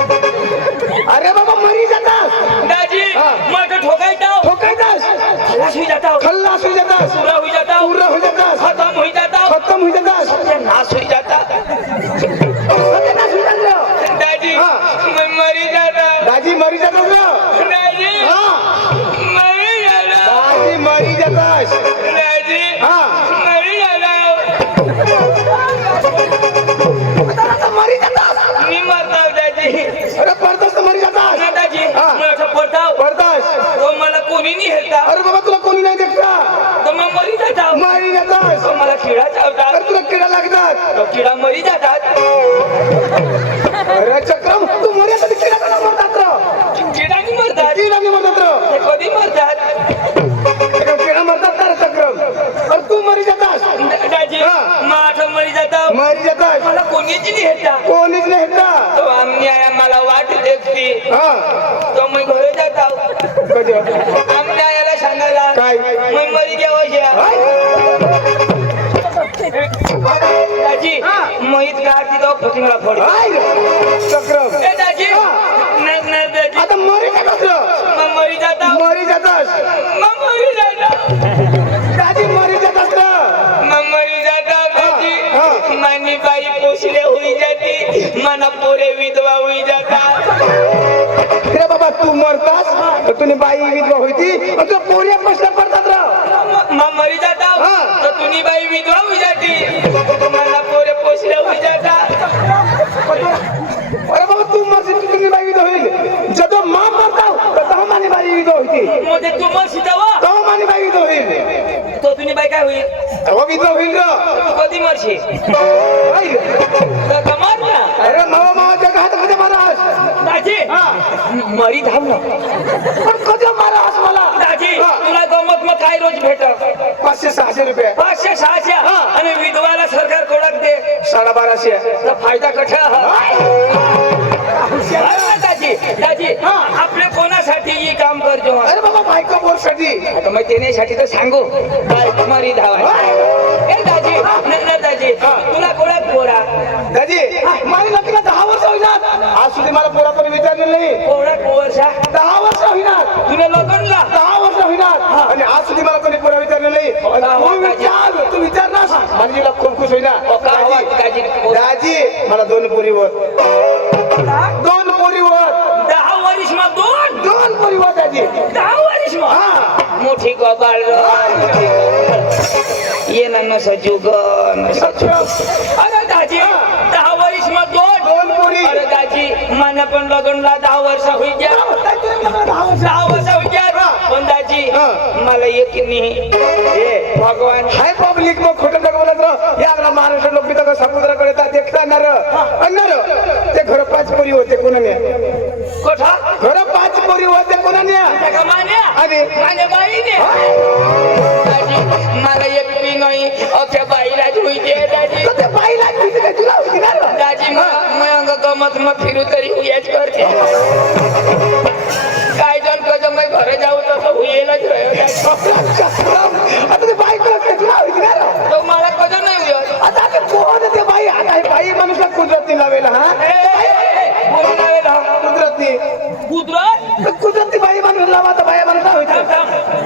अरे बाबा मरी जातास दादी मग ठोकायचा खलास हो जाता खल्लास हो जातास पूरा हो जाता पूरा हो जातास खत्म हो जाता खत्म हो जातास नाश हो जाता सत्यानाश हो जाता दादी मैं मरी जाता दाजी मरी जातास ना दादी हां मरी जाता दाजी मरी जातास दादी हां मरी जाता मरी जातास मी मरता दादी अरे पडतास तर मरी जातास ना दादी हां. मी असं पडताव पडतास तो मला कोणी नाही हेरता अरे बाबा तुला कोणी नाही देखता तर मग मरी जाता मरी जातास तो मला किडा चावतात अरे तुला किडा लागतात तो किडा मरी जातात अरे चक्रम तू मरी आता किडा का मरतात रे किडानी मरतात किडा नाही मरतात रे ते कधी मरतात किडा मरतात ना रे चक्रम अरे तू मरी जातास दादी हां. माझ मरी जाता मरी जातास मला कोणीच नाही हेरता कोणीच नाही हेरता तो आमनी आया मला वाट देखती हा तो मी घरी जाता कधी आमनी आयाला सांगायला काय मी मरी दाजी मोहित गाठी तो फटिंगला फोड चक्रम ए दाजी न दाजी आता मरी जातास रे मग मरी जाता मरी जातास मग मरी जाता दाजी मरी जातास रे मग मरी जाता दाजी हा. मानी बाई पोसले हुई जाती मना पोरे विधवा हुई जाता रे बाबा तू मरतास तर तुने बाई विधवा होती आणि तुला पोरी कसल्या पडतात रे मग मरी जाता हा. तर तुनी बाई विधवा हुई जाती मला पोरे पोसले हुई जाता अरे बाबा तू मरशील तुझी बाई विधवा होईल जदो मां मरताव तर तेव्हा माझी बाई विधवा होती मध्ये तू मग शितावा तेव्हा माझी बाई विधवा होईल तो तुनी बाई काय होईल तेव्हा विधवा होईल रे तू कधी मरशी होईल. तर कमाल ना अरे मावा मावाच्या हातामध्ये महाराज दाजी हा मरी धाम ना पण कधी महाराज मला दाजी हा. तुला गमत मग काय रोज भेट 500-600 रुपये 500-600 हा. आणि विधवाला सरकार कोणाक दे 1250 तर फायदा कठा दाजी दाजी हा. आपल्या कोणासाठी ही काम करतो अरे बाबा बायको बोरसाठी आता मग त्याच्यासाठी तर सांगू काय मरी धावा ए दाजी न दाजी तुला कोणाक पोरा दाजी माझी लग्न 10 वर्ष होईनात आज सुधी मला पोरा कोणी विचारलेलं नाही कोणाक वर्षा 10 वर्ष होईनात तुला लग्नला 10 वर्ष होईनात आणि आज सुधी मला कोणी पोरा विचारलेलं नाही आणि तू विचारनास माझी जीला खूप खुश होईना दाजी दाजी मला 2 पोरीवर 2 पोरीवर 10 वर्ष मग 2 पोरीवर दाजी 10 वर्ष मग हा मोठी गोबाळ ये ना नसं जुग अरे दाजी 10 वर्ष मग 2 पोरी अरे दाजी मला पण लग्नला 10 वर्ष होई गया 10 वर्ष होई गया पण दाजी मला एक नाही हे भगवान हाय पब्लिक मग खोटं बोलत रह या आपला महाराष्ट्र लोक तिथं समुद्राकडे येतात देखता अन्नार ते घर 5 पोरी होते कोणाने कोठा घर 5 पोरी होते कोणाने का मान्या आणि मान्या बाईने दाजी मला एक बी नाही अख्या बाईला होई दे दाजी ते बाईला किती काय तुला होती ना रे? दाजी मग गमत मग फिरू तरी हुयाच करते काय जण कसं मग घर जाऊ तसं हुयेलच आता ते बाई तुला होती ना रे? तो मला कधी नाही हुयत आता ते कोण ते बाई आता हे बाई माणूसला कुदरत लावेल हा कुदरत बाई माणूस लावा तर बाया माणूस होईल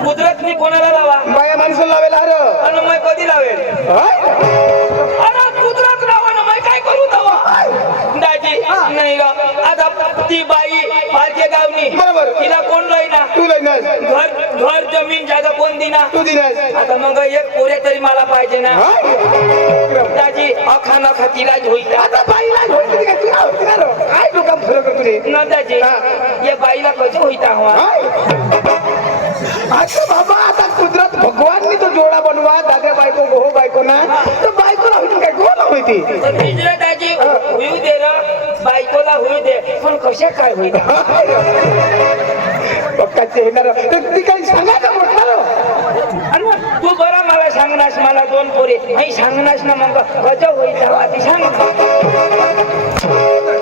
कुदरत कोणाला लावा बाया माणूस लावेल अरे आणि मग कधी लावेल अरे कुदरत लावा ना मग काय करू लावा दाजी नाही ग आता ती बाई पालखे गावनी बरोबर तिला कोण लाईना तू लईनस घर जमीन जागा कोण दिना तू दिनस आता मग एक पोरे तरी मला पाहिजे ना दाजी अखा नखा तिलाच होईल आता बाई सुनी ना दाजी हा. या बाईला कसं होईता हवा आता बाबा आता कुदरत भगवाननी तो जोडा बनवा दादा बायको गोहो बायको ना तर बायकोला होती काय गोला होती बिजला दाजी होऊ दे र बायकोला होऊ दे पण कशा काय होईल पक्काचे येणार ती काही सांगा ना म्हटलं अरे तू बरा मला सांगनास मला दोन पोरे नाही सांगनास ना मग कसं होईल तेव्हा ती सांग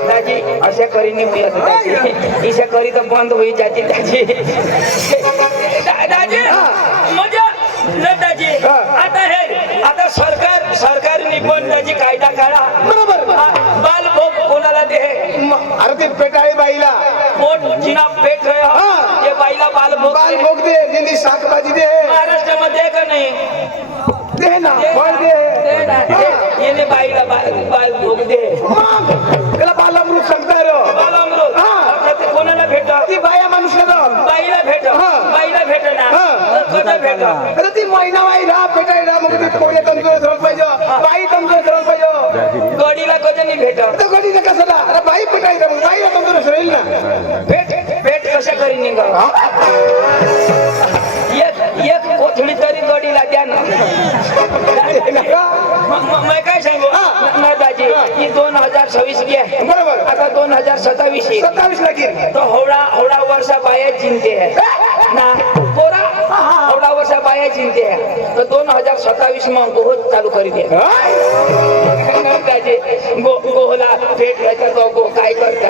दाजी अशा करीने होईल दाजी इशा करी तर बंद होई जाते दाजी दाजी म्हणजे न दाजी आता हे आता सरकारने पण त्याची कायदा काढा बरोबर बाल भोग कोणाला दे अरे ते पेटाळी बाईला पोट जिना पेट रहे हा. ते बाईला बाल भोग बाल दे. भोग दे जिंदी शाकभाजी दे महाराष्ट्रामध्ये का नाही दे ना फळ दे दे ना, दे. येणे बाईला बाल भोग दे मग त्याला बालामृत सांगताय रो बालामृत हा. आता ते कोणाला भेट ती बाया माणूस ना बाईला भेट हा. बाईला भेट ना हा. कसं भेट अरे ती महिना बाई राहा पेटायला मग ते पोळे तंदुरुस्त राहून पाहिजे बाई तंदुरुस्त राहून पाहिजे गडीला कधी नाही भेट तर गडीला कसं ना अरे बाई पेटायला मग बाईला तंदुरुस्त राहील ना भेट कशा करी निघा एक कोथळी तरी गडीला द्या ना मैं काय सांगू ना दाजी ही 2026 की आहे बरोबर आता 2027 आहे 27 लागेल तो हवडा वर्षा बाया जिंकते है ना पोरा हवडा वर्षा बाया जिंकते है तो 2027 में गोह चालू करी दे दाजी गोहला पेट रहता तो गो काय करता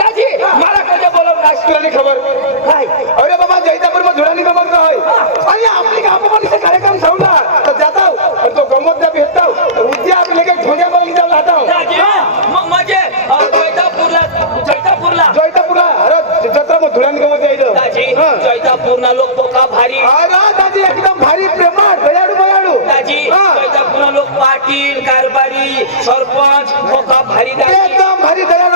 दाजी मला कधी बोलव तुला नाही खबर काय अरे बाबा जैतापूर मध्ये धुळानी गमत होय आणि आपली गावामध्ये कार्यक्रम ठेवला तर जाताव आणि तो गमत द्या भेटताव उद्या आपले काही धोंड्या बघली जाऊ जाताव दाजी म्हणजे जैतापूरला अरे जत्रा मग धुळानी गमत यायचं दाजी जैतापूरना लोक पोका भारी अरे दादी एकदम भारी प्रेमात दयाळू दयाळू दाजी जैतापूरना लोक पाटील कारभारी सरपंच पोका भारी दाजी एकदम भारी दयाळू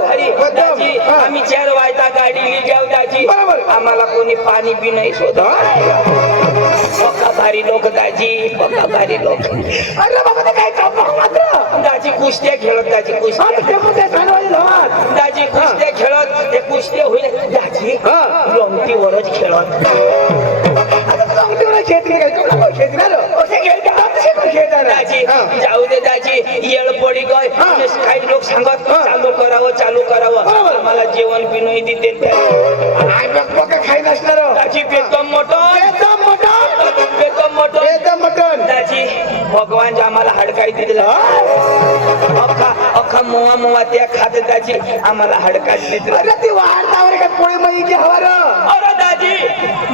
भारी दाजी दयाळू आम्ही 4 वाजता गाडी लिही जाऊ दाजी बरोबर. आम्हाला कोणी पाणी बी नाही शोधत पोका भारी लोक दाजी पोका भारी लोक अरे बाबा ते काय काम मात्र दाजी कुस्त्या खेळत दाजी कुस्त्या दाजी कुस्त्या खेळत ते कुस्त्या होईल दाजी लोंगटीवरच खेळत दाजी जाऊ दे दाजी येळ पडी गय काही लोक सांगत चालू करावं मला जेवण बी नाही देते खाई नसणार दाजी बेदम मटन दाजी भगवान जे आम्हाला हडकाई दिलं अख्खा मोवा त्या खात दाजी आम्हाला हडकाई दिलं अरे दाजी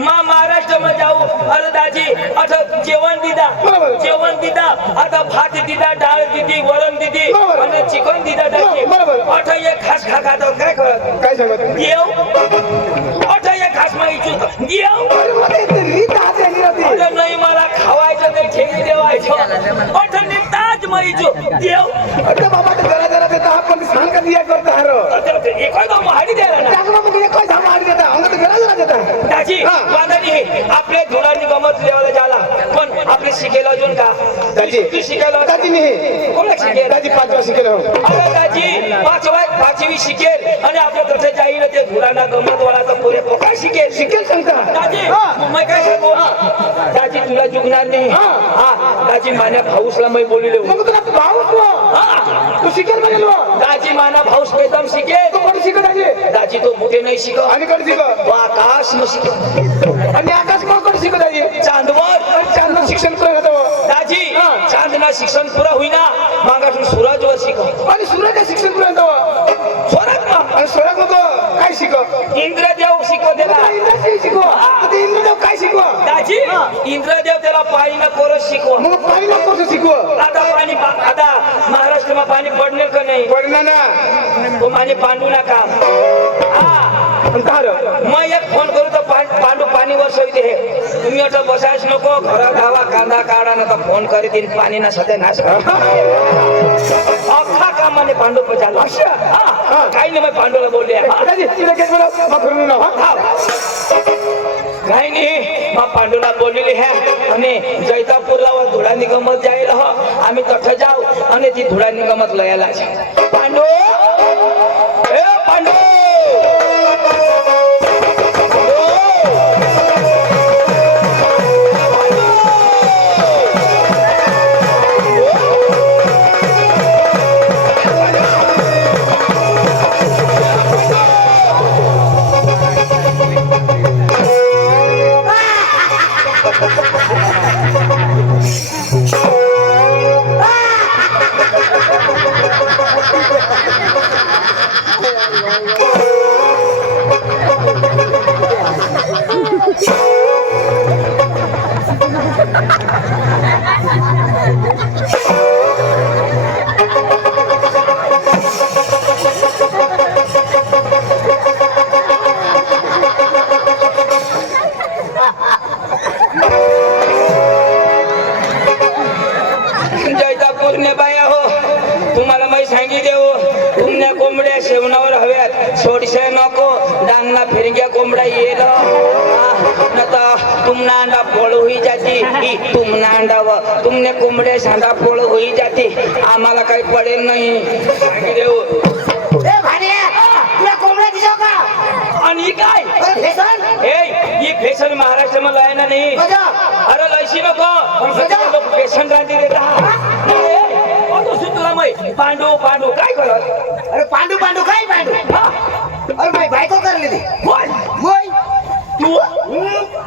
महाराष्ट्र मध्ये जाऊ अरे दाजी आता जेवण दिदा आता भात दिदा डाळ दिदी वरण दिदी आणि चिकन दिदा दाजी आता एक खास खात काय करत काय सांगत देव आता एक खास माहिती देव अरे नाही मला खावायचं नाही ठेवी देवायचं आता निघताच माहिती देव बाबा जरा जरा देता आपण सांग का दिया करता हर एखादा महाडी द्यायला दाजी वादानी आपल्या धुळांनी गमत लेवायला झाला पण आपले शिकेल अजून का दाजी तू शिकायला दाजी नाही कोणला शिकेल दाजी 5 वर्ष केलं अरे दाजी 5वी शिकेल आणि आपल्या तसं जाईल ते धुळांना गमत वाला तर पुरे पोका शिकेल सांगता दाजी मैं काय सांगू दाजी तुला जुगणार नाही हा दाजी माझ्या भाऊसला मी बोलले मग तुला भाऊ तू शिकेल म्हणजे दाजी माना भाऊस एकदम शिकेल तू कोण शिकत दाजी दाजी तो बुटे नाही शिक आणि कोण शिकत तो आकाश न शिक आणि आकाश कोण शिकत दाजी चांदवर चांदवर शिक्षण पुरं होतं दाजी चांदना शिक्षण पुरा होईना मागासून सूरजवर शिक आणि सूर्याचं शिक्षण पुरं होतं स्वरात आणि स्वरात नको काय शिकव इंद्रदेव शिकवतेला शिकव इंद्रदेव काय शिकव दाजी इंद्रदेव त्याला पाणीनं कोरस शिकव मग पाणी नको शिकव आता महाराष्ट्रमा पाणी पडणे का नाही पडणार ना तो माने पांडू ना काम मग एक फोन करू तर पांडू पाणी वर्षविते हे तुम्ही आता बसायच नको घरा धावा कांदा काढा ना तर फोन करे तीन पाणी ना सध्या नाश अख्खा कामाने पांडू पचालो काही नाही मग पांडूला बोलले दाजी तिला घेत मला मग करून काही नाही मग पांडूला बोललेली आहे आणि जैतापूरला व धुळा निगमत जाईल हो आम्ही तठ जाऊ आणि ती धुळा निगमत लयाला पांडू ए पांडू शेवणावर हव्यात सोडशे नको डांगना फिरग्या कोंबडा येल तुमना अंडा पोळ होई जाती तुमना अंडा व तुमने कोंबड्या सांडा पोळ होई जाती आम्हाला काही पडेल नाही देऊ आणि काय ही फेशन महाराष्ट्र मध्ये आहे ना नाही अरे लयशी नको फेशन राहते तुला माहिती पांडू पांडू काय करत अरे पांडू पांडू काय पांडू अरे माय बायको करली ती मोय तू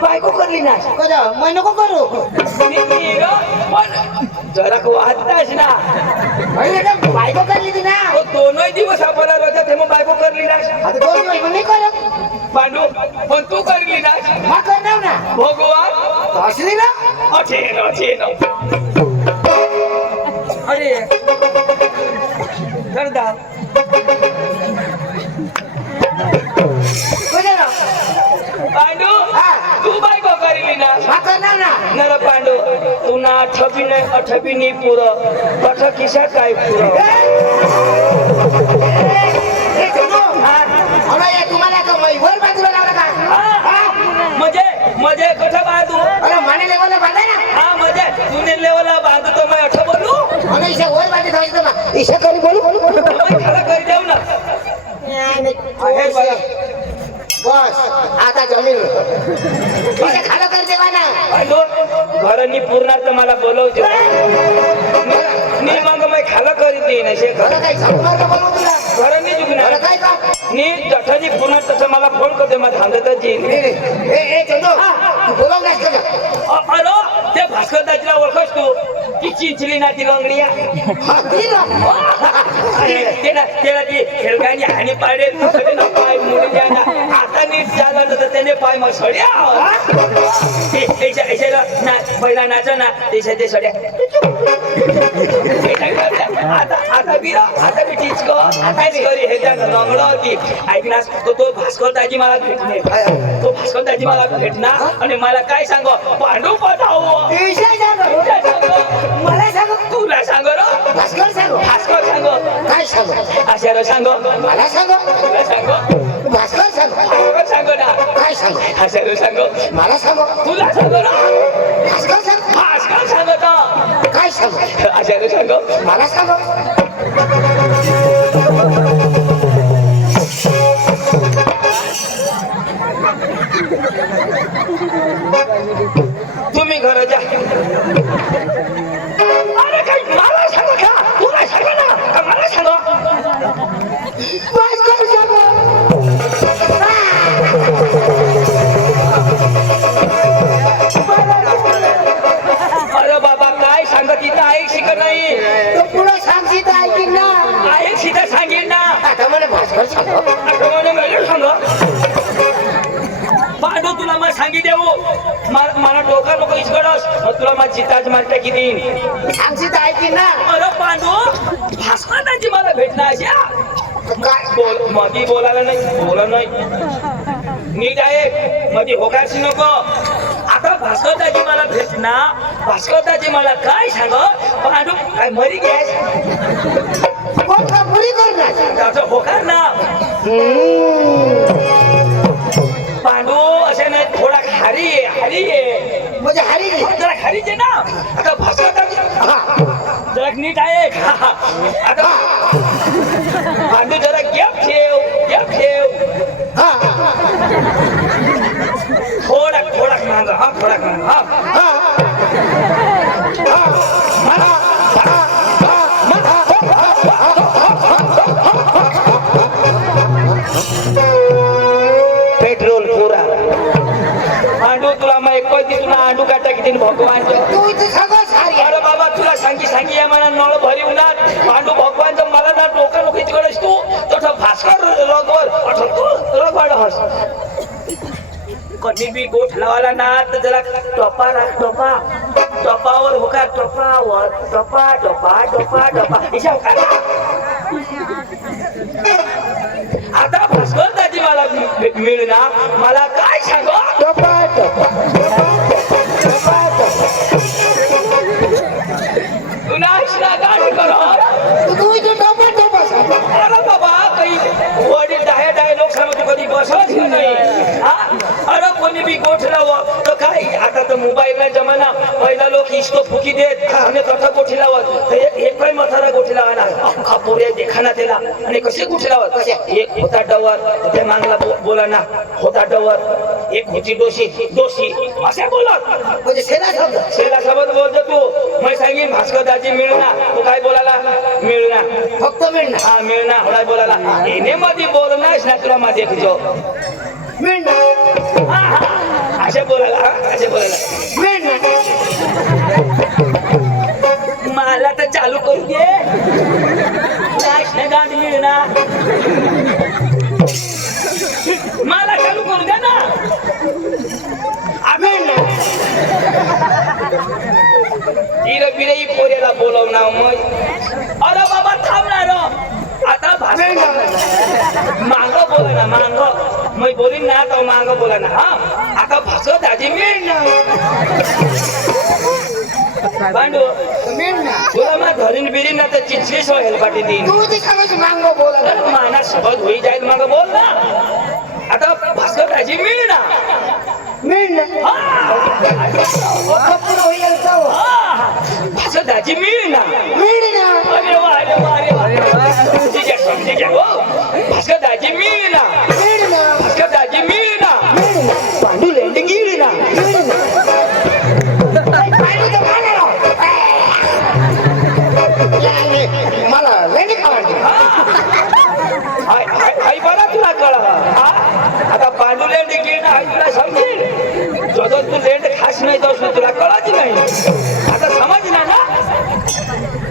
बायको करली ना कजा मैं नको करू जरा वाचतास ना बायको करली ती ना दोनही दिवस आपला रोजा ते मग बायको करली ना आता 2 दिवस पण नाही करत पांडू पण तू करली ना मग करणार ना भगवान असली ना अठेन अरे करदा पांडू तू बायको करली ना मग करणार ना नर पांडू तू ना अठबी नाही पुर कठ किसा काय पुर तुम्हाला का वर बाजूला लावला का म्हणजे कठ बांधू अरे माने लेवलला बांधा ना हा म्हणजे तुने लेवलला बांधतो मैं अठ बोलू आणि इशा वर बांधे थांबतो ना इशा करी बोलू खरं कर देऊ ना आहे बघा बस आता जमीन इशा खाला कर देवा ना पांडू घरांनी पूर्णार्थ मला बोलवतो नी मग मैं खाला करीत नाही ना शे मला काय सांगणार का बोलू तुला घरांनी जुगणार मला काय का नी जठानी पुन्हा तसं मला फोन करते मग थांबतच येईल ए चंदू तू बोलव नास का अरे त्या भास्कर दाजीला ओळखस तू ती चिंचली ना ती लंगडिया हा दिला त्याला ती खेळगाणी हानी पाडेल त्याने पाय मुली द्याना आता नीट चालत तर त्याने पाय मग सड्या पहिला नाच ना त्याच्या ते सड्या आता मी टीच करी हे त्या लंगडा होती ऐकणार तो भास्कर दाजी मला भेटणे तो भास्कर दाजी मला भेटणार आणि मला काय सांग पांडू पटावो मला सांग तुला सांग भास्कर सांग भास्कर सांग काय सांग आशाला सांग मला सांग तुला सांग भास्कर सांग भास्कर सांग ना काय सांग आशाला सांग मला सांग तुला सांग ना भास्कर सांग भास्कर सांग ना काय सांग आशाला सांग मला सांग तुम्ही घर जा अरे काही मला सांग का तुला सांग ना का मला सांग भास्कर सांग अरे बाबा काय सांग तिथं ऐक शिक नाही तो पुढं सांगशील तर ऐकीन ना ऐक सीधा सांगेल ना आता मला भास्कर सांग आठवण मिळेल सांग पांडू तुला मग सांगी देऊ मला डोका नको इचकडस मग तुला मग चिताच मारता किती सांगशील तर ऐकीन ना अरे पांडू भास्कराची मला भेटणार अशा काय बोल मधी बोलायला नाही बोला नाही नीट आहे मध्ये होकारशी नको आता भास्करदाजी मला भेटणार भास्करदाजी मला काय सांग पांडू काय मरी गॅस कोण का पुरी करणार त्याचं होकार ना पांडू असे नाही थोडा खारी हरी आहे म्हणजे हरी जरा हरीचे ना आता भास्कर दाजी जरा नीट आहे आता भांडू जरा गॅप ठेव हा थोडा मांग हा थोडा मांग हा पेट्रोल पुरा आंडू तुला मग एक तुला आंडू काटा किती भगवान तू इथे सगळं सारी अरे बाबा तुला सांगी या मला नळ भरी उन्हात पांडू भगवानचं मला ना डोकं नको तिकडेच तू तसं भास्कर रगवर रगवाड हस कधी बी गोठ लावायला ना तर जरा टोपा राख टोपावर होकार टोपावर टोपा इशा होकार आता भास्कर दाजी मला मिळणार मला काय सांग तुला गाडी करो तू इथे टोपा अरे बाबा काही वडील डाहे लोक सांगतो कधी बसवच नाही हा अरे कोणी बी गोठ लावं तर काय आता तर मोबाईल नाही जमाना पहिला लोक इस्तो फुकी देत आणि कथा गोठी लावत एक काही मथारा गोठी लावा अख्खा पोऱ्या देखाना त्याला आणि कसे गोठी लावत कसे एक होता डवर ते मागला बोला ना होता डवर एक होती दोषी असे बोलत म्हणजे शेला सोबत बोलतो तू मी सांगेन भास्कर दाजी मिळणार तू काय बोलायला मिळणार फक्त मिळणार हा मिळणार हळा बोलायला येणे मध्ये बोलणार ना तुला माझे जो असे बोलायला मला तर चालू करू दे गाडी मिळणार मला चालू करू द्या ना बिरई पोऱ्याला बोलवणार मग अरे बाबा थांबणार आता मांग बोला ना मी बोलीन ना तर मांग बोला ना हा आता भास्कर दाजी मिळणार पांडू तुला मग घरीन बिरीन ना तर चिचली सो हेलपाटी देईन माना शब्द होई जाईल मग बोल ना आता भास्कर दाजी मिळणार भास्कर दाजी मिळणार भास्कर दाजी मिळणार पांडू लेंडी मला लेंडी खावायची आई बरा तुला कळा आता पांडू लेंडी गिळणं आई तुला समजेल जो तू लेंड खास नाही जाऊस ना तुला कळाच नाही आता समज ना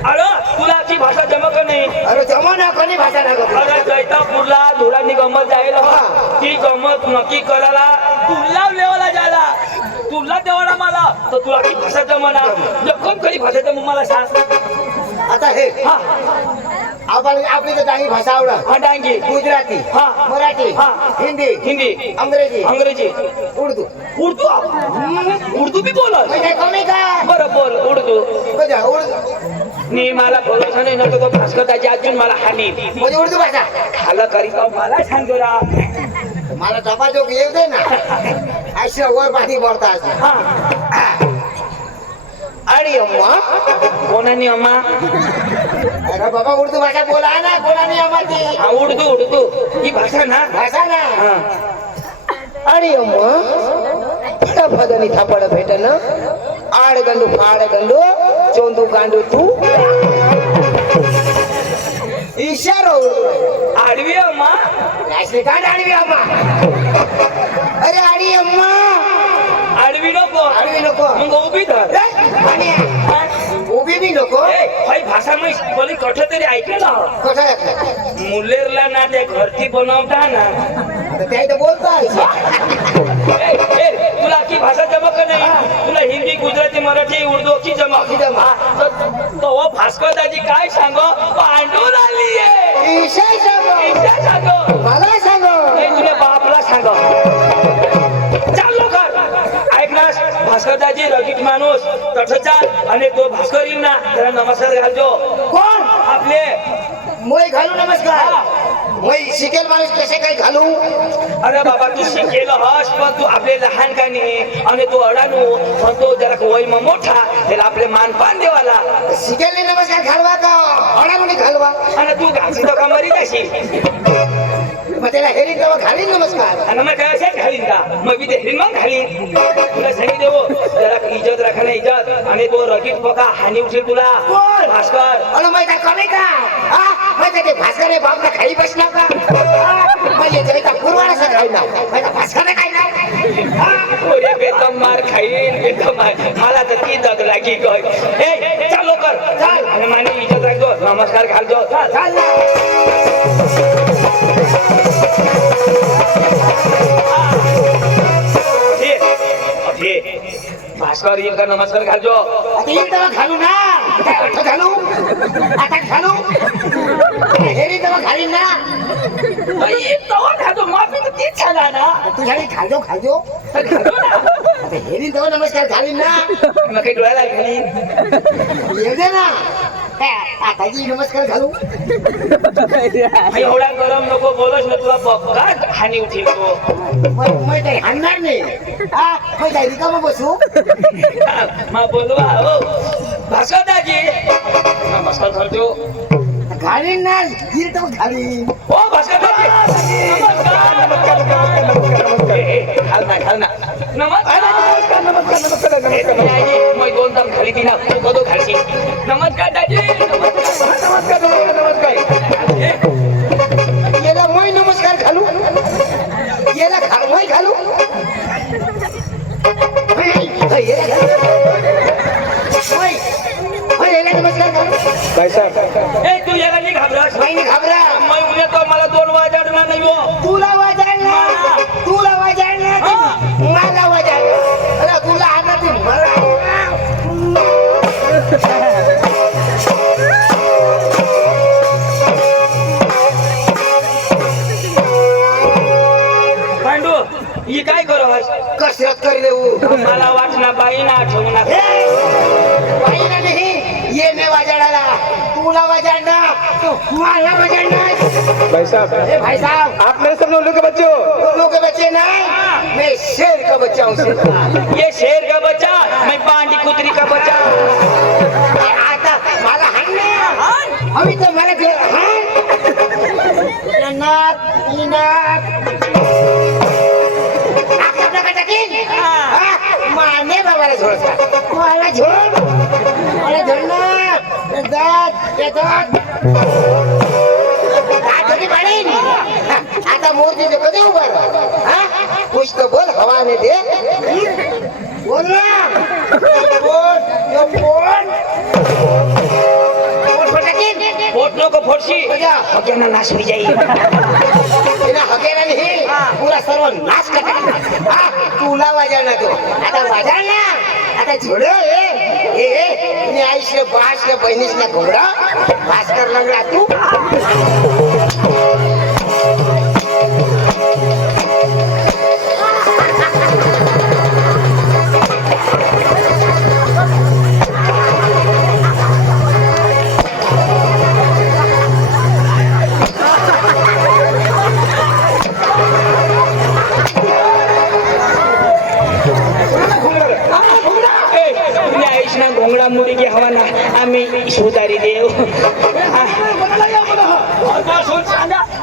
अरे तुला ती भाषा जमक नाही अरे जमाना कोणी भाषा लागत अरे जैतापूरला धुळांनी गंमत जायला ती गंमत नक्की करायला तुला लेवाला जायला तुला देवाला मला तर तुला ती भाषा जमना जखम कधी भाषा जम मला सांग आता हे हा आपली तर डांगी भाषा आवडत हा डांगी गुजराती हा मराठी हा हिंदी अंग्रेजी उर्दू बी बोलत म्हणजे कमी का बरं बोल उर्दू उर्दू मी मला भरोसा नाही नव्हतं तो भास्कर दाजी अजून मला हानी म्हणजे उर्दू भाषा खालं करी का मला सांग जरा मला टपा जोक येऊ दे ना अशी वर पाणी पडतात आणि अम्मा कोणानी अम्मा अरे बाबा उर्दू भाषा बोला ना कोणानी अम्मा ती हा उर्दू ही भाषा ना भाषा ना हा आणि अम्मा फटाफटानी थापड भेटन आडगंडू फाडगंडू चोंदू गांडू तू इशारो आडवी अम्मा राशनी काय आडवी अम्मा अरे आडी अम्मा आडवी नको मग उभी धर आणि उभी बी नको भाई भाषा मी बोली कठ तरी ऐकलं कसं मुल्लेरला ना ते घरती बनवता ना त्या इथं बोलताय तुला की भाषा जमक नाही तुला हिंदी गुजराती मराठी उर्दू की जमक तो भास्कर दाजी काय सांगो पांडूर आलीये सांगो मला सांगो तुला बापला सांगो चाललो कर ऐकलास भास्कर दाजी रगीट माणूस तसं चाल आणि तो भास्कर येईल ना त्याला नमस्कार घालजो कोण आपले मोय घालू नमस्कार मग शिकेल माणूस कसे काय घालू अरे बाबा तू शिकेल हस पण तू आपले लहान का नाही आणि तू अडाणू पण तो जरा वय मग मोठा त्याला आपले मानपान देवाला शिकेल नमस्कार घालवा का अडा म्हणे घालवा आणि तू घालशी तो का मरी कशी मग त्याला हेरी तेव्हा घालीन नमस्कार आणि मग काय असेच घालीन का मग मी ते हिरीन मग घालीन तुला सांगितले हो जरा इज्जत राखणे इज्जत आणि तो रगीत पका हानी उठेल तुला भास्कर अरे माहिती आहे कमी का माहिती ते भास्कर बापला खाली बसला का म्हणजे तरी का पूर्वाला खाई ना माहिती भास्कर काय ना ओरे बेदम मार खाईन बेदम मार मला तर ती दग लागी गय ए चालो कर चाल. आणि माने इज्जत राखतो नमस्कार घालतो चाल चाल ना भास्कर येईल का नमस्कार घालतो आता येईल तेव्हा घालू ना आता घालू आता घालू हेरी तेव्हा घालीन ना तवा घालतो माफी तर तीच झाला ना तुझ्याकडे खाजो खाजो तर घालतो ना आता हेरी तेव्हा नमस्कार घालीन ना मग काही डोळ्याला घालीन येऊ दे ना आता जी नमस्कार घालू एवढा गरम नको बोलस ना तुला बघा हानी उठेल तो मग काही हाणणार नाही मग काही रिकामं बसू मग बोलवा हो भास्कर दाजी नमस्कार करतो घालीन ना येईल तेव्हा घालीन हो भास्कर दाजी नमस्कार घाल ना घाल ना नमस्कार मग दोन दम खाली ती ना तू कधो घालशी नमस्कार दाजी नमस्कार याला मै नमस्कार घालू याला मै घालू याला नमस्कार घालू काय साहेब ए तू याला नाही घाबरस मै नाही घाबरा मग उद्या तो मला 2 वाजणार नाही हो तुला वाजायला तुला वाजायला मला वाजायला अरे तुला आता ते मला पांडू ही काय करस कसरत कर देऊ मला वाटना बाई ना आठवू ना बाईला नाही ये ने वाजायला तुला वाजायला तू मला वाजायला भाई साहब ए भाई साहब आप मेरे सब लोगों के बच्चे हो तुम लोग के बच्चे ना मैं शेर का बच्चा हूँ ये शेर का बच्चा मैं पांडी कुतरी का बच्चा आता मला हाण अभी तो मला दे हाण नाक मारने बाबाला झोडता मला झोड मला झोडणार दात आता मोदी कधी उभं कुछ तो बोल हवा में दे बोल ना पोट नको फोडशी हक्याना नाश होई जाई हकेला नाही पुरा सर्व नाश करता तुला वाजायला तो आता वाजायला आता झोड मी आईशे बाशे बहिणीशने घोडा भास्कर लागला तू घोंगडा मुड़ी की हवा ना आम्ही सुधारी देव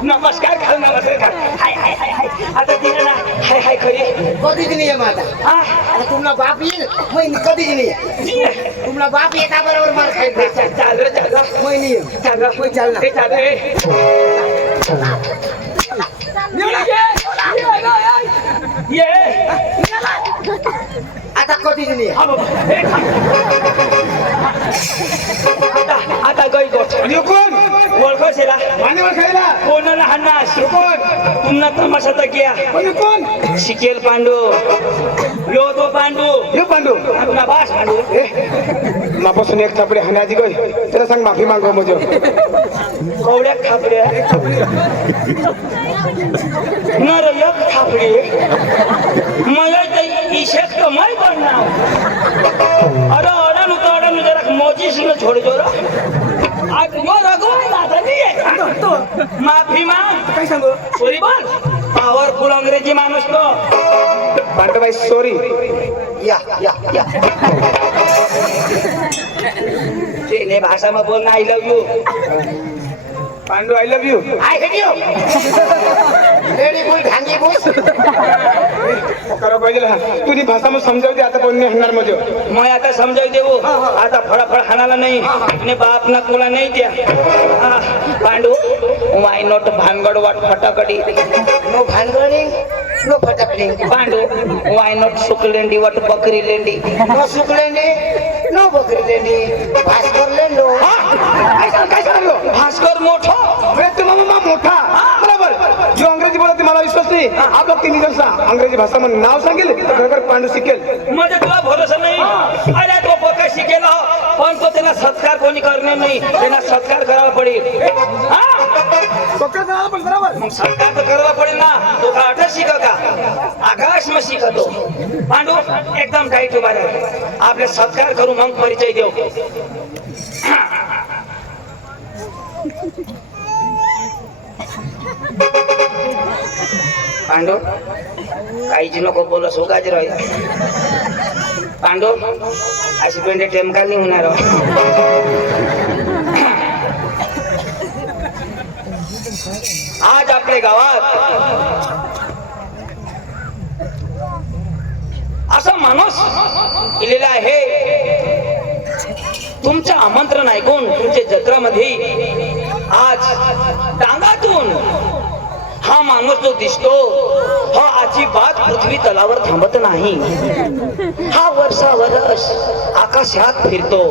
नमस्कार घाल नमस्कार घाल हाय हाय हाय हाय आता तिने ना हाय हाय खरी कधीच नाही आहे माझा आता तुमला बाप येईल मग कधीच नाही तुमला बाप येता बरोबर मार खायचा चाल रे चाल मग नाही चाल मग चाल ना हे चाल रे ये आता कधीच नाही आता गई गोठ कोण ओळखो शेला मानेवर खायला कोणाला हाणास कोण पुन्हा तमाशा तर किया कोण शिकेल पांडू यो तो पांडू हे पांडू पुन्हा बास पांडू मापासून एक थापडे हाण्याची गय त्याला सांग माफी मागव मज कवड्या खापड्या न रे एक थापडी मला ते इशेक तो मैं बनना अरे अडन जरा मोजीस न छोड़ दो आज यो रघुवर दादा नाही आहे. माफी माग. काय सांगू सॉरी बोल. पॉवरफुल अंग्रेजी माणूस तो. पांडूबाई सॉरी या या या तेने भाषा में बोलना I love you. Pandu I love you I hate you lady बोल ढांगी बोस करा पाहिजे ना तुझी भाषा मग समजावते आता कोण नाही होणार मध्ये मैं आता समजाई देऊ. आता फळाफळ हाणाला नाही. ने बाप ना कोला नाही द्या. पांडू वाय नॉट भानगड वाट फटाकडी. नो भानगडिंग नो फटाकडिंग पांडू वाय नॉट सुकलेंडी वाट बकरी लेंडी. नो सुकलेंडी नो बकरी लेंडी भास्कर लेंडो काय सांगलो भास्कर मोठो. मामा मोठा बरोबर जो अंग्रेजी बोलते मला विश्वास नाही आप लोग तिन्ही जण अंग्रेजी भाषा म्हणून नाव सांगेल तर पांडू शिकेल म्हणजे तुला भरोसा नाही. अरे तो पक्का शिकेला पण तो त्यांना सत्कार कोणी करणार नाही. त्यांना सत्कार करावा पडेल. बरोबर मग सत्कार तर करावा पडेल ना. तो का अठरा शिका का आकाश में शिकतो. पांडू एकदम टाईट उभा राहा. आपले सत्कार करू मग परिचय देऊ. पांडू काहीच नको बोल सोगाच राहील. पांडू अशी पेंडे टेमकाल नाही होणार. आज आपल्या गावात असा माणूस इलेला आहे. तुमचं आमंत्रण ऐकून तुमच्या जत्रामध्ये आज डांगातून हा माणूस जो दिसतो हा अजिबात पृथ्वी तलावर थांबत नाही. हा वर्षावर्ष आकाशात फिरतो.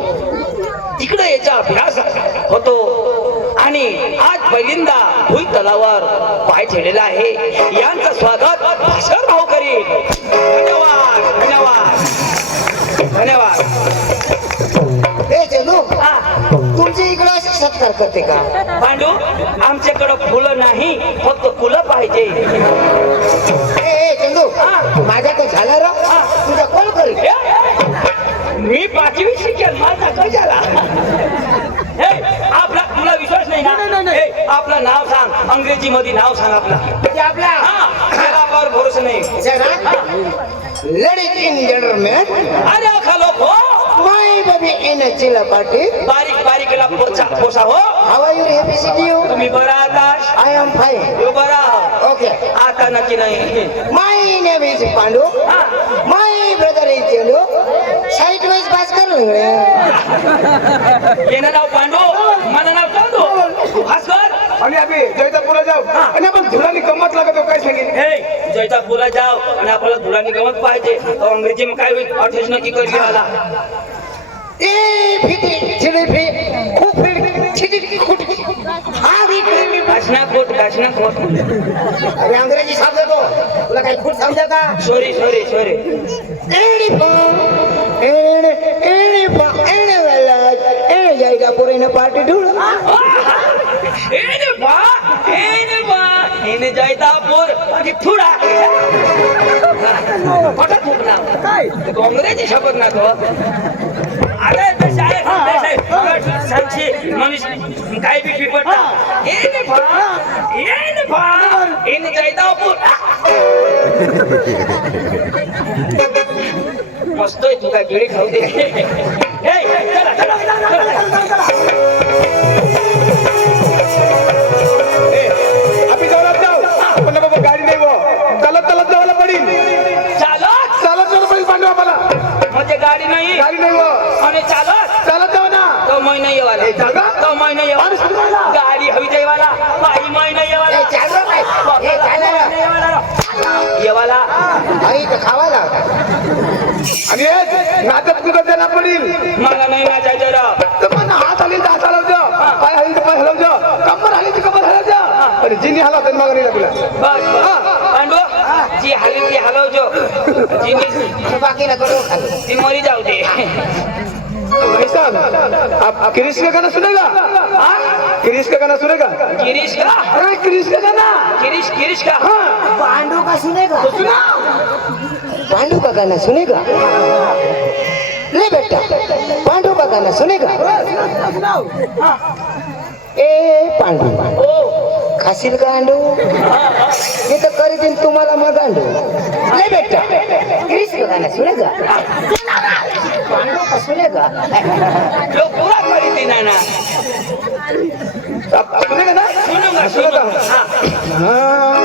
तिकडे याचा अभ्यास होतो आणि आज पहिल्यांदा भुई तलावर पाय ठेवलेला आहे. यांचं स्वागत भास्कर भाऊ करील. धन्यवाद धन्यवाद धन्यवाद. ए चलू हा तुमच्या इकडे सत्कार करते का पांडू आमच्याकडं फुलं नाही फक्त फुलं पाहिजे. ए चंदू माझ्या तर झाला रा तुझा कोण करेल मी 5वी शिकेल माझा कशाला. आपला तुला विश्वास नाही ना. आपलं नाव सांग. अंग्रेजी मध्ये नाव सांग आपला. म्हणजे आपला आपल्यावर भरोसा नाही. लेडीज इन जेंटलमॅन अरे खालो हो माय baby in a chilla party बारीक बारीकला पोसा हो. How are you happy city you तुम्ही बरा आकाश. आय एम फाईन तू बरा ओके आता नक्की नाही. My name is Pandu my brother is Chandu side wise बात कर येणं नाव पांडू मला नाव चांदू. भास्कर आणि आम्ही जयतापूरला जाऊ आणि आपण धुळानी गंमत लागतो काय सांगेल हे जयता बोला जाव आणि आपल्याला धुळानी गमत पाहिजे. तो अंग्रेजी में काय होईल अठ्ठेच नक्की करली मला. ए फिटी चिड़ी फी खूप छिटी खूट हा भी घासना कोट अरे अंग्रेजी शब्द तो तुला काही खूप समजा का सॉरी सॉरी सॉरी. एड़ी पा एड़ी वाला ए जाएगा पूरे ने पार्टी ढूंढ एने बा जयतापूर आणि थोडा मोठा खूप नाव काय तो अंग्रेजी शब्द ना तो. अरे ते शाळेत सांगशी मनुष्य काय बी पिपडता. एने बा एने जयतापूर. मस्त आहे तू काय केळी खाऊ दे. चला चला चला. आम्ही जाऊ जाऊ पण बाबा गाडी नाही वो चालत चालत जायला पडेल. चालत चालत जायला पडेल पांडू आम्हाला. म्हणजे गाडी नाही गाडी नाही वो आणि चालत चालत जाऊ ना तो महिना येवाला. ए, चाल का? तो महिना येवाला गाडी हवी जाईवाला बाई महिना येवाला. ए, चाल रे बाई. ए, चाल रे. येवाला आई तर खावायला आणि नाटक तुझं त्यांना पडेल मला नाही नाचायचं रा. तर पण हात आली तर हात हलवજો पाय हली तर पाय हलवજો कमर हली तर कमर हलवજો आणि जिनी हलवत मग नाही लागला. बस पांडू जी हली ती हलवजो जी बाकी ना करो ती मरी जाऊ दे. भाई साहब आप क्रिश का गाना सुनेगा क्रिश का गाना सुनेगा गिरीश का अरे क्रिश का गाना गिरीश का हाँ पांडू का सुनेगा सुना पांडू का गाना सुनेगा ले बेटा पांडू का गाना सुनेगा ए पांडू ओ खाशील गांडू मी तर करी देईन तुम्हाला मग गांडू ले बेटा कृष्ण का गाना सुनेगा पांडू का सुनेगा जो पूरा करी थी ना सुनेगा ना सुनूंगा सुनूंगा हाँ।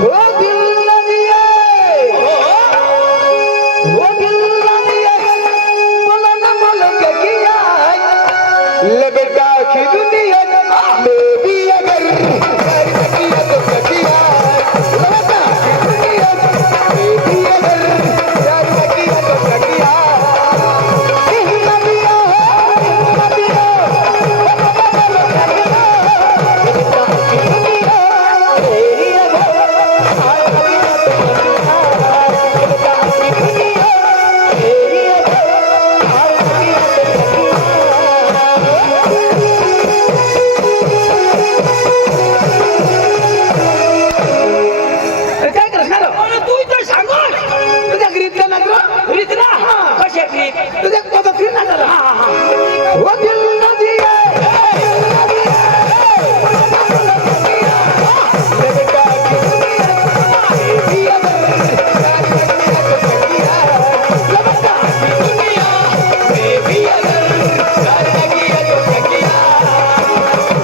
वो दिल लगिए, वो दिल लगिए, बोला ना बोलो क्या किया ले बेटा की दुनिया में भी अगर प्यार किया तो क्या किया ले बेटा की दुनिया में भी अगर प्यार किया तो क्या किया दिल लगिया काय करणार अरे तू इथं सांग तुझ्या घरीतल्या नगर रीत ना कशी आहे रीत तुझ्या पदर ना झाला वो दिल लगिए ले बेटा की दुनिया में भी अगर प्यार किया तो क्या किया ले बेटा की दुनिया में भी अगर प्यार किया तो क्या किया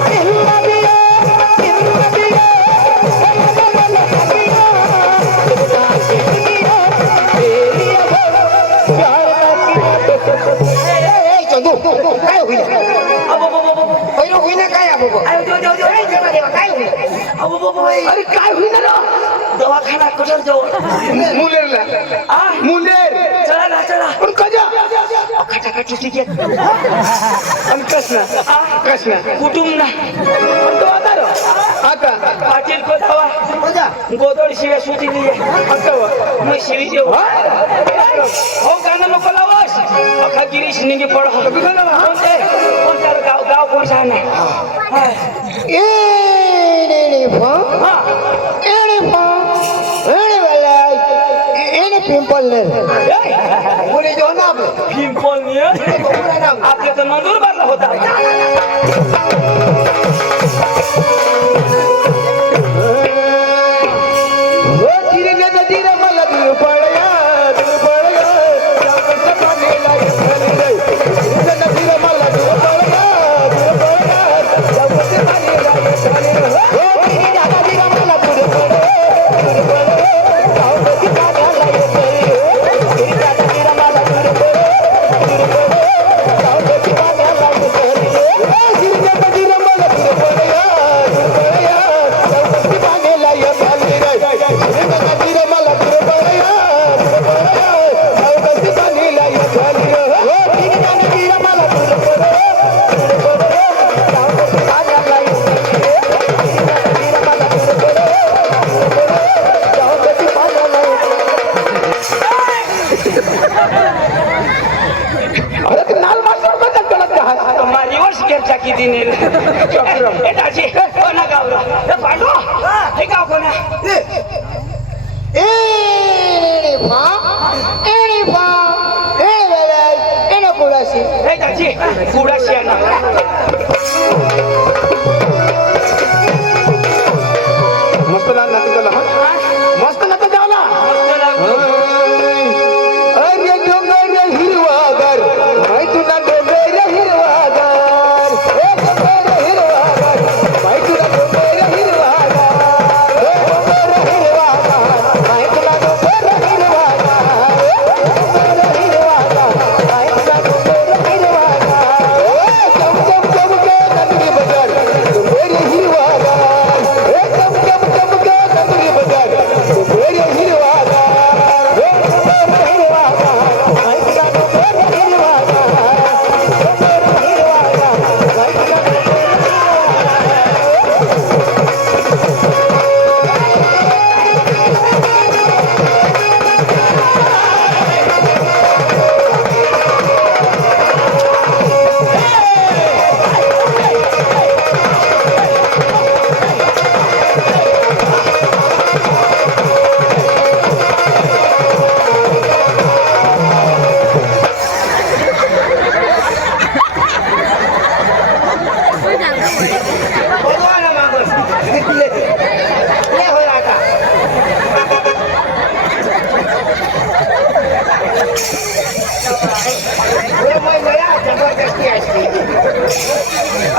दिल लगिए दिल लगिए चंदू काय होईल अबो बो बो बो पहिलं होईना काय अबो अरे देव देव देव देवा देवा काय होईल अबो बो बो अरे काय होईना रे दवाखाना कुठं जाऊ मुलेरला आ मुलेर चला ना चला पण कजा खटाखट ठीक आहे आणि कसना कसना कुटुंब ना पण तो आता रो आता पाटील को दवा मजा गोदड शिव्या सुटी नाही आता वा. मग शिवी देऊ हो गाणं नको लावस अखा गिरीश निघे पड कोणते कोणत्या गाव गाव कोण सांगणार एने फा एने फा एने वाला एने पिंपल ने पुरे जो ना पिंपल आपल्या तर नंदुरबारला होता वो धीरे ने धीरे मला दूर पडया जास्त पाणी लागे खाली रे धीरे ने धीरे मला दूर पडया जास्त पाणी लागे खाली रे वो धीरे ने धीरे मला दूर पडया जास्त पाणी लागे खाली रे धीरे ने धीरे मला दूर पडया जास्त पाणी लागे खाली रे धीरे ने धीरे मला दूर पडया जास्त पाणी लागे खाली रे धीरे मला दूर पडया जास्त पाणी लागे खाली रे वो धीरे मला दूर पडया जास्त पाणी लागे धीरे मला दूर पडया जास्त पाणी अरे ते नाल मास्टर बदल कळत का मारी वर्ष केरच्या किती नेल ए दाजी कोणा गावला ए पांडू हे गाव कोणा एने फा एने वाला एने कुडासी हे दाजी कुडा शियाना मस्त ना झाला मस्त नाटक झाला मस्त लागलं. अरे डोंगर हिरवागार माय तुला डोंगर हिरवागार हे डोंगर हिरवागार माय तुला डोंगर हिरवागार हे डोंगर हिरवागार माय तुला डोंगर हिरवागार डोंगर हिरवागार माय तुला डोंगर हिरवागार चम चम चम के नंदी बजार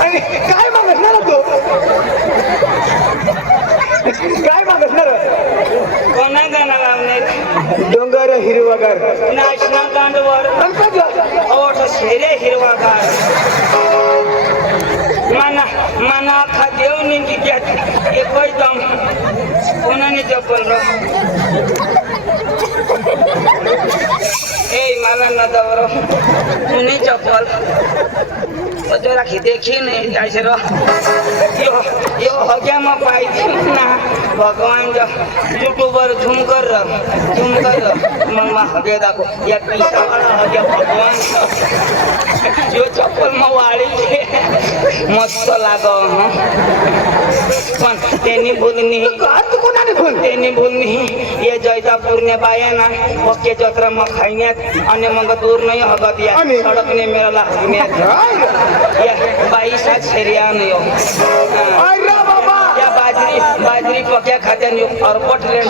आणि काय मागणार तू काय मागणार कोणा गाणं लावणे डोंगर हिरवागार नाचना कांडवर ओठ शेरे हिरवागार मना मना खादेव निंगी त्यात एकच दम कोणाने जपल ए मला न दवर मुनी चप्पल जरा की देखी नहीं कैसे रो यो हो गया मैं पाई थी ना भगवान जो यूट्यूबर झूम कर मम्मा हो गया देखो या पीछा वाला हो गया भगवान जो चप्पल में वाली मस्त लागो पण त्यांनी बोलणी त्यांनी बोलणी ये जैतापूर ने बाया ना ओके जत्रा में खाइण्यात आणि मग दूर नाही हगत या सडक ने मेरा लागण्यात या बाई सात शरियान यो या बाजरी पक्या खात्यान यो अरपट लेंड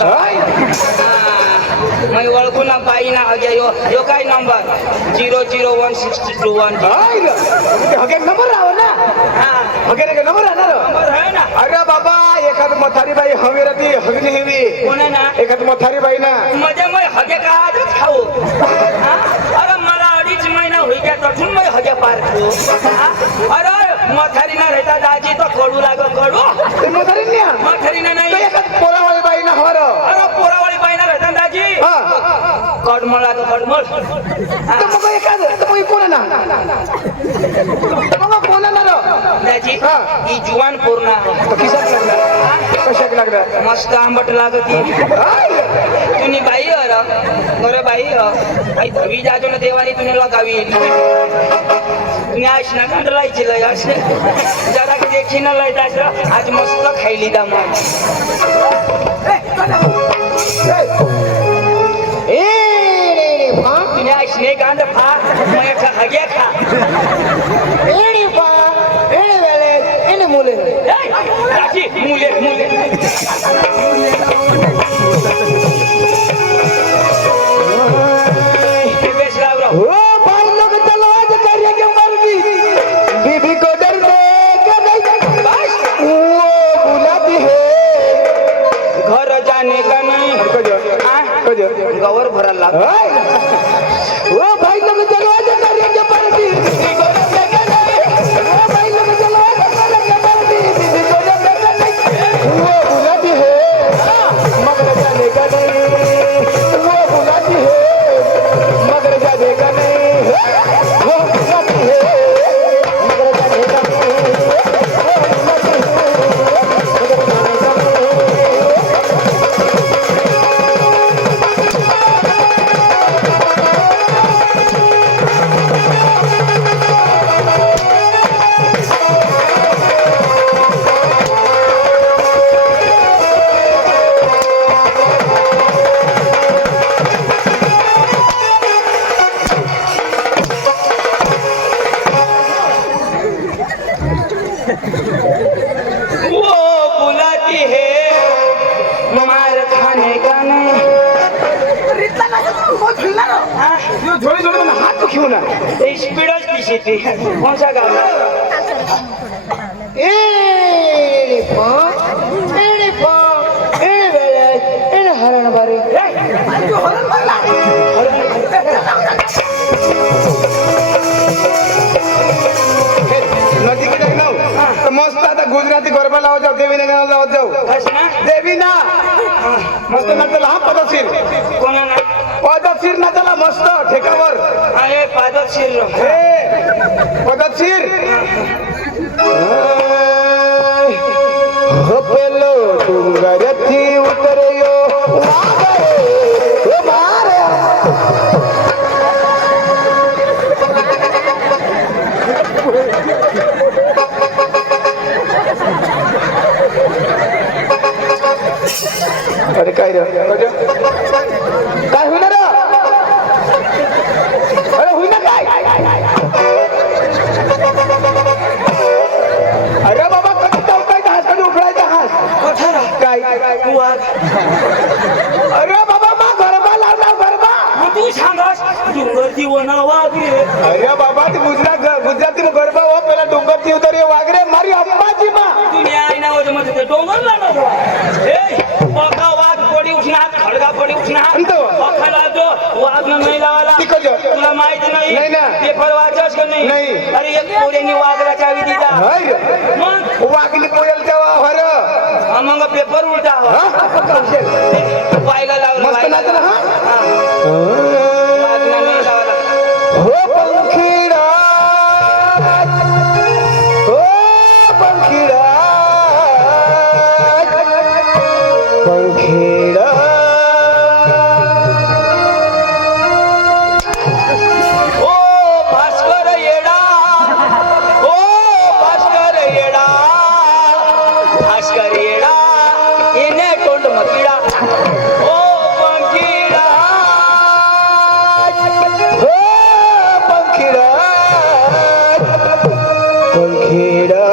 मैं ओळखू ना बाई ना हगे यो काय नंबर 001621 हगे नंबर राव ना हगे नंबर राहणार नंबर आहे ना अरे बाबा एखाद मथारी बाई हवी रती हगली हवी कोणा ना एखाद मथारी बाई ना मजे मैं हगे का आजच खाऊ अरे मला 2.5 महिना होई गया तठून मैं हगे पार खाऊ अरे मथारी ना रहता दाजी तो कडू लागो कडू मथारी ना नाही एखाद पोरावाळी बाई ना हवर अरे पोरावाळी बाई ना रहता दाजी कडमळ लागो कडमळ मग एखाद मग कोण ना मग कोण ना दाजी ही जुवान पूर्ण किशाक लागला कशाक लागला मस्त आंबट लागती तुनी बाई अर बरं बाई आई धवी जाजो ना देवानी तुने लगावी न्याश ना कंडलायची लय असे जरा की देखी ना लय दास आज मस्त खायली दा मग तुने आशने गांड फा मैं हगे खा मुले मुले बीबी को डर वो बुलाती है घर जाने का नहीं गवर भराला वो भाई लोग दरवाजा करेंगे पार्टी वो भाई लोग दरवाजा करेंगे पार्टी बीबी को डर वो बुलाती है मगर जाने का नहीं वो बुलाती है मगर जाने का नहीं वो बुलाती है मगर जाने का नहीं वो बुलाती है मार खाने का नहीं झोळी झोळी मला हात तो घेऊ ना स्पीडच दिसते ती कोणचा गाव हरण बारी नजीक मस्त आता गुजराती गरबा लावत जाऊ देवी नगर लावत जाऊ देवी ना मस्त नाचला हा पदशीर कोणा ना पदशीर नाचला मस्त ठेकावर अरे पादत शिर हे पदशीर हो पेलो डुंगरथी उतरयो वागरे मारे अरे काय रे काय होणार अरे होईना काय अरे बाबा कधी चौकायचा हात कधी उघडायचा हात काय अरे बाबा मा गरबा लावला गरबा तू सांगास डुंगर जीवन वागे अरे बाबा ती गुजराती गरबा हो पहिला डोंगर पती उतरे वागरे मारी अंबाची मा तुम्ही आई नावाचं मध्ये ते डोंगरला नको ए बका वाघ पडी उठणार खडगा पडी उठणार अंतो. बका लावतो वाघ नाही लावाला तिकडं. तुला माहिती नाही नाही ना. पेपर वाचस का नाही. नाही अरे एक पोरेनी वाघला चावी दिला हाय रे. मग वागली पोयल तेव्हा हर मग पेपर उलटा वायगा लावला मस्त नाच ना हा वाघला नाही लावाला हो पंखीडा हो पंखीडा पंखीडा ओ भास्कर येडा ओ भास्कर येडा भास्कर येडा येणे तोंड मकिडा ओ पंखीडा हो पंखीडा पंखीडा